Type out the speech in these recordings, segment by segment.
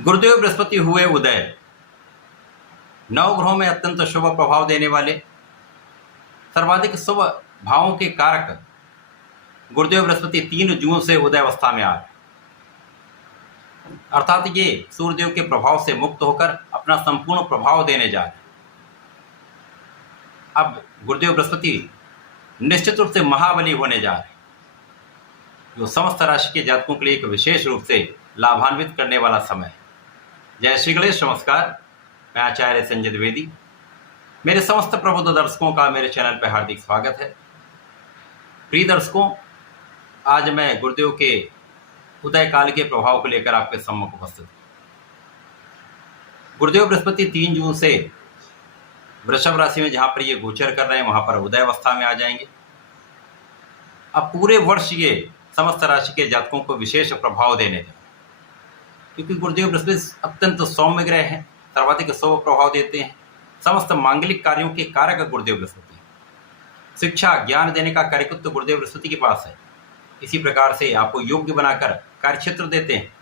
गुरुदेव बृहस्पति हुए उदय। नौ ग्रहों में अत्यंत शुभ प्रभाव देने वाले सर्वाधिक शुभ भावों के कारक गुरुदेव बृहस्पति 3 जून से उदय अवस्था में आ रहे, अर्थात ये सूर्यदेव के प्रभाव से मुक्त होकर अपना संपूर्ण प्रभाव देने जा रहे। अब गुरुदेव बृहस्पति निश्चित रूप से महाबली होने जा रहे, जो समस्त राशि के जातकों के लिए एक विशेष रूप से लाभान्वित करने वाला समय है। जय श्री गणेश, नमस्कार। मैं आचार्य संजय द्विवेदी। मेरे समस्त प्रबुद्ध दर्शकों का मेरे चैनल पर हार्दिक स्वागत है। प्रिय दर्शकों, आज मैं गुरुदेव के उदय काल के प्रभाव को लेकर आपके सम्मुख उपस्थित हूँ। गुरुदेव बृहस्पति 3 जून से वृषभ राशि में जहाँ पर ये गोचर कर रहे हैं वहाँ पर उदय अवस्था में आ जाएंगे। अब पूरे वर्ष ये समस्त राशि के जातकों को विशेष प्रभाव देने जा रहे हैं, क्योंकि गुरुदेव बृहस्पति अत्यंत सौम्य ग्रह हैं, सर्वाधिक शुभ प्रभाव देते हैं। समस्त मांगलिक कार्यों के कारक गुरुदेव बृहस्पति हैं। शिक्षा ज्ञान देने का कार्यकुत्व तो गुरुदेव बृहस्पति के पास है। इसी प्रकार से आपको योग्य बनाकर कार्यक्षेत्र देते हैं,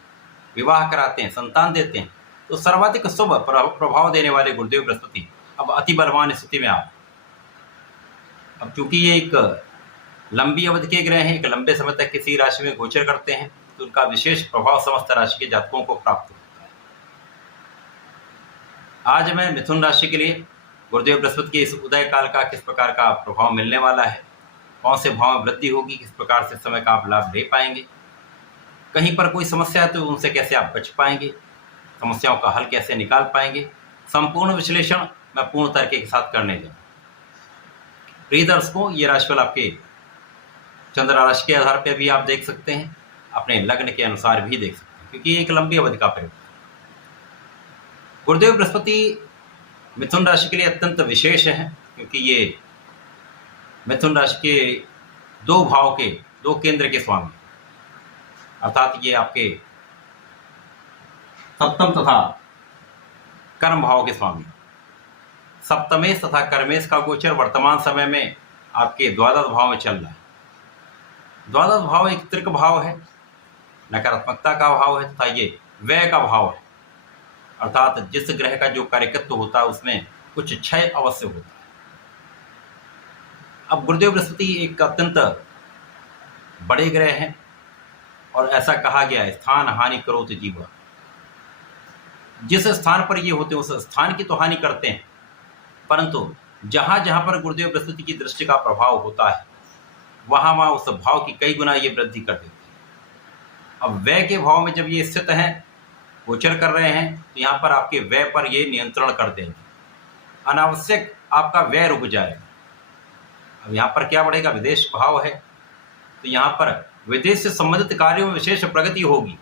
विवाह कराते हैं, संतान देते हैं। तो सर्वाधिक शुभ प्रभाव देने वाले गुरुदेव बृहस्पति अब अति बलवान स्थिति में आप। अब चूंकि ये एक लंबी अवधि के ग्रह हैं, एक लंबे समय तक किसी राशि में गोचर करते हैं, तो उनका विशेष प्रभाव समस्त राशि के जातकों को प्राप्त होता है। आज मैं मिथुन राशि के लिए गुरुदेव बृहस्पति के इस उदय काल का किस प्रकार का प्रभाव मिलने वाला है, कौन से भाव में वृद्धि होगी, किस प्रकार से समय का आप लाभ ले पाएंगे, कहीं पर कोई समस्या है तो उनसे कैसे आप बच पाएंगे, समस्याओं का हल कैसे निकाल पाएंगे, संपूर्ण विश्लेषण मैं पूर्ण तरीके के साथ करने जा। प्रिय दर्शकों, ये राशिफल आपके चंद्र राशि के आधार पर भी आप देख सकते हैं, अपने लग्न के अनुसार भी देख सकते हैं, क्योंकि एक लंबी अवधि का प्रयोग है। गुरुदेव बृहस्पति मिथुन राशि के लिए अत्यंत विशेष है, क्योंकि ये मिथुन राशि के 2 भाव के 2 केंद्र के स्वामी, अर्थात ये आपके सप्तम तथा कर्म भाव के स्वामी। सप्तमेश तथा कर्मेश का गोचर वर्तमान समय में आपके द्वादश भाव में चल रहा है। द्वादश भाव एक त्रिक भाव है, नकारात्मकता का भाव है तथा ये व्यय का भाव है, अर्थात जिस ग्रह का जो कार्यकत्व होता है उसमें कुछ क्षय अवश्य होता है। अब गुरुदेव बृहस्पति एक अत्यंत बड़े ग्रह हैं और ऐसा कहा गया है, स्थान हानि करोति जीवा। जिस स्थान पर ये होते हैं उस स्थान की तो हानि करते हैं, परंतु जहां जहां पर गुरुदेव बृहस्पति की दृष्टि का प्रभाव होता है वहां वहां उस भाव की कई गुना ये वृद्धि कर देते हैं। अब व्यय के भाव में जब ये स्थित हैं, गोचर कर रहे हैं, तो यहाँ पर आपके व्यय पर ये नियंत्रण कर देंगे, अनावश्यक आपका व्यय रुक जाएगा। अब यहाँ पर क्या बढ़ेगा, विदेश भाव है, तो यहाँ पर विदेश से संबंधित कार्यों में विशेष प्रगति होगी।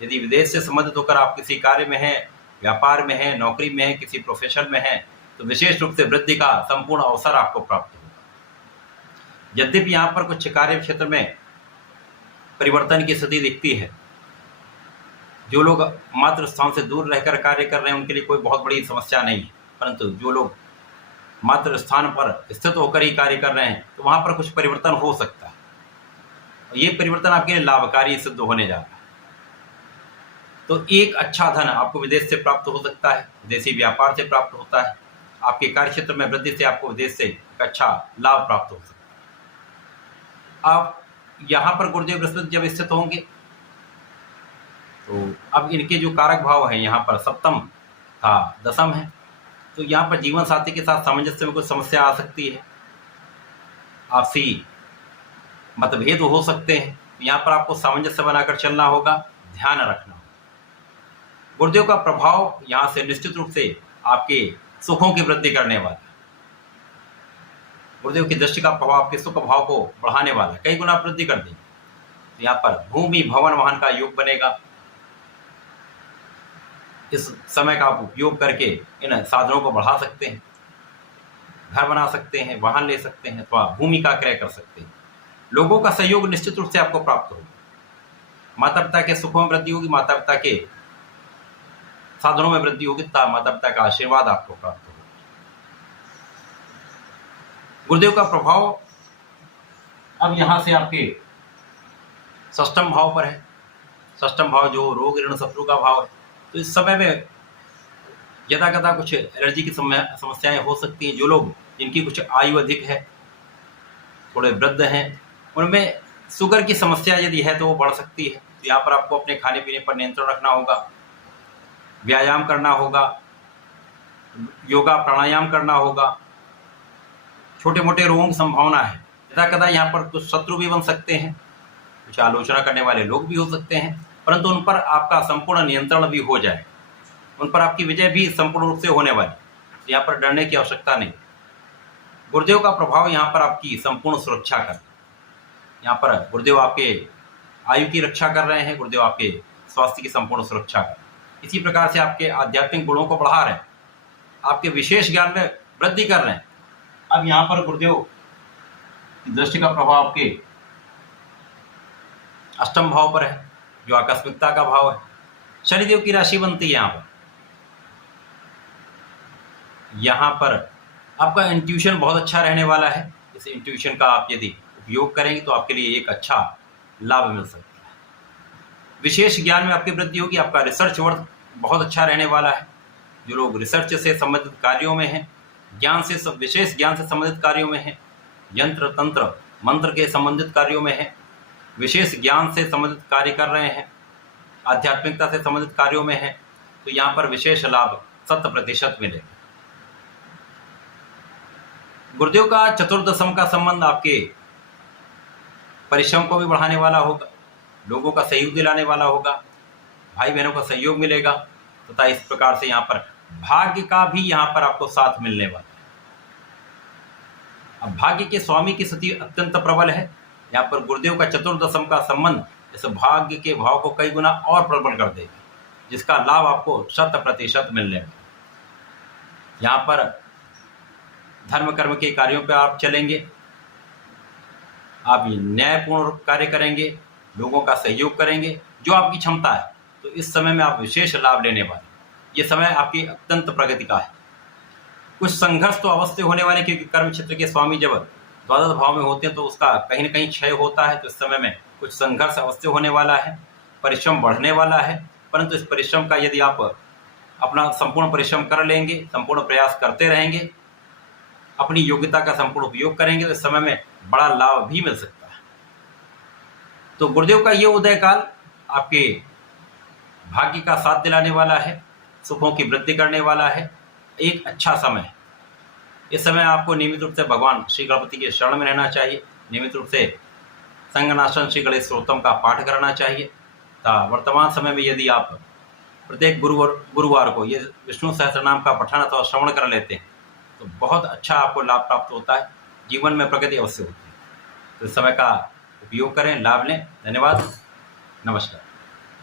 यदि विदेश से संबंधित होकर आप किसी कार्य में हैं, व्यापार में हैं, नौकरी में हैं, किसी प्रोफेशन में हैं, तो विशेष रूप से वृद्धि का संपूर्ण अवसर आपको प्राप्त होगा। यद्यपि यहाँ पर कुछ कार्य क्षेत्र में परिवर्तन की स्थिति दिखती है, जो लोग मातृ स्थान से दूर रहकर कार्य कर रहे हैं उनके लिए कोई बहुत बड़ी समस्या नहीं है, परंतु जो लोग मातृ स्थान पर स्थित होकर ही कार्य कर रहे हैं तो वहाँ पर कुछ परिवर्तन हो सकता है। ये परिवर्तन आपके लिए लाभकारी सिद्ध होने जा रहा है। तो एक अच्छा धन आपको विदेश से प्राप्त हो सकता है, विदेशी व्यापार से प्राप्त होता है, आपके कार्य क्षेत्र में वृद्धि से आपको विदेश से एक अच्छा लाभ प्राप्त हो सकता है। आप यहाँ पर गुरुदेव बृहस्पति जब स्थित होंगे तो अब इनके जो कारक भाव हैं यहाँ पर सप्तम था दसम है, तो यहाँ पर जीवन साथी के साथ सामंजस्य में कुछ समस्या आ सकती है, आपसी मतभेद हो सकते हैं। यहाँ पर आपको सामंजस्य बनाकर चलना होगा, ध्यान रखना होगा। गुरुदेव का प्रभाव यहाँ से निश्चित रूप से आपके सुखों की वृद्धि करने वाला है। गुरुदेव की दृष्टि का प्रभाव आपके सुख भाव को बढ़ाने वाला है, कई गुना वृद्धि कर देंगे। तो यहाँ पर भूमि भवन वाहन का योग बनेगा। इस समय का आप उपयोग करके इन साधनों को बढ़ा सकते हैं, घर बना सकते हैं, वाहन ले सकते हैं अथवा भूमि का क्रय कर सकते हैं। लोगों का सहयोग निश्चित रूप से आपको प्राप्त होगा। माता पिता के सुखों में वृद्धि होगी, माता पिता के साधनों में वृद्धि होगी तथा माता पिता का आशीर्वाद आपको प्राप्त होगा। गुरुदेव का प्रभाव अब यहाँ से आपके षष्ठम भाव पर है। षष्ठम भाव जो रोग ऋण शत्रु का भाव है, तो इस समय में यदा कदा कुछ एलर्जी की समस्याएं हो सकती हैं। जो लोग जिनकी कुछ आयु अधिक है, थोड़े वृद्ध हैं, उनमें शुगर की समस्या यदि है तो वो बढ़ सकती है। तो यहाँ पर आपको अपने खाने पीने पर नियंत्रण रखना होगा, व्यायाम करना होगा, योगा प्राणायाम करना होगा। छोटे मोटे रोगों की संभावना है। यदा कदा यहाँ पर कुछ शत्रु भी बन सकते हैं, कुछ आलोचना करने वाले लोग भी हो सकते हैं, परंतु उन पर आपका संपूर्ण नियंत्रण भी हो जाए, उन पर आपकी विजय भी संपूर्ण रूप से होने वाली। यहाँ पर डरने की आवश्यकता नहीं। गुरुदेव का प्रभाव यहाँ पर आपकी संपूर्ण सुरक्षा कर, यहाँ पर गुरुदेव आपके आयु की रक्षा कर रहे हैं, गुरुदेव आपके स्वास्थ्य की संपूर्ण सुरक्षा कर, इसी प्रकार से आपके आध्यात्मिक गुणों को बढ़ा रहे हैं, आपके विशेष ज्ञान में वृद्धि कर रहे हैं। अब यहाँ पर गुरुदेव की दृष्टि का प्रभाव आपके अष्टम भाव पर है, जो आकस्मिकता का भाव है। शनिदेव की राशि बनती है यहाँ पर आपका इंट्यूशन बहुत अच्छा रहने वाला है। इस इंट्यूशन का आप यदि उपयोग करेंगे तो आपके लिए एक अच्छा लाभ मिल सकता है। विशेष ज्ञान में आपकी वृद्धि होगी। आपका रिसर्च वर्क बहुत अच्छा रहने वाला है। जो लोग रिसर्च से संबंधित कार्यों में हैं, ज्ञान से विशेष ज्ञान से संबंधित कार्यों में हैं, यंत्र तंत्र मंत्र के संबंधित कार्यों में हैं, विशेष ज्ञान से संबंधित कार्य कर रहे हैं, आध्यात्मिकता से संबंधित कार्यों में हैं, तो यहाँ पर विशेष लाभ 100% मिलेगा। गुरुदेव का चतुर्दशम का संबंध आपके परिश्रम को भी बढ़ाने वाला होगा, लोगों का सहयोग दिलाने वाला होगा, भाई बहनों का सहयोग मिलेगा, तथा इस प्रकार से यहाँ पर भाग्य का भी यहाँ पर आपको साथ मिलने वाला है। अब भाग्य के स्वामी की स्थिति अत्यंत प्रबल है। यहाँ पर गुरुदेव का चतुर्दशम का संबंध इस भाग्य के भाव को कई गुना और प्रबल कर देगा, जिसका लाभ आपको 100% मिलने वाला। यहाँ पर धर्म कर्म के कार्यों पर आप चलेंगे, आप न्यायपूर्ण कार्य करेंगे, लोगों का सहयोग करेंगे, जो आपकी क्षमता है। तो इस समय में आप विशेष लाभ लेने वाले। ये समय आपकी अत्यंत प्रगति का है। कुछ संघर्ष तो अवश्य होने वाले, क्योंकि कर्म क्षेत्र के स्वामी जब द्वादश भाव में होते हैं तो उसका कहीं न कहीं क्षय होता है। तो इस समय में कुछ संघर्ष अवश्य होने वाला है, परिश्रम बढ़ने वाला है। परंतु इस परिश्रम का यदि आप अपना संपूर्ण परिश्रम कर लेंगे, संपूर्ण प्रयास करते रहेंगे, अपनी योग्यता का संपूर्ण उपयोग करेंगे, तो इस समय में बड़ा लाभ भी मिल सकता है। तो गुरुदेव का ये उदय काल आपके भाग्य का साथ दिलाने वाला है, सुखों की वृद्धि करने वाला है, एक अच्छा समय है। इस समय आपको नियमित रूप से भगवान श्री गणपति के शरण में रहना चाहिए, नियमित रूप से संगनाशन श्री गणेश स्तोत्रम का पाठ करना चाहिए। वर्तमान समय में यदि आप प्रत्येक गुरुवार को ये विष्णु सहस्त्रनाम का पठन अथवा श्रवण कर लेते हैं तो बहुत अच्छा आपको लाभ प्राप्त होता है, जीवन में प्रगति अवश्य होती है। तो इस समय का उपयोग करें, लाभ लें। धन्यवाद, नमस्कार।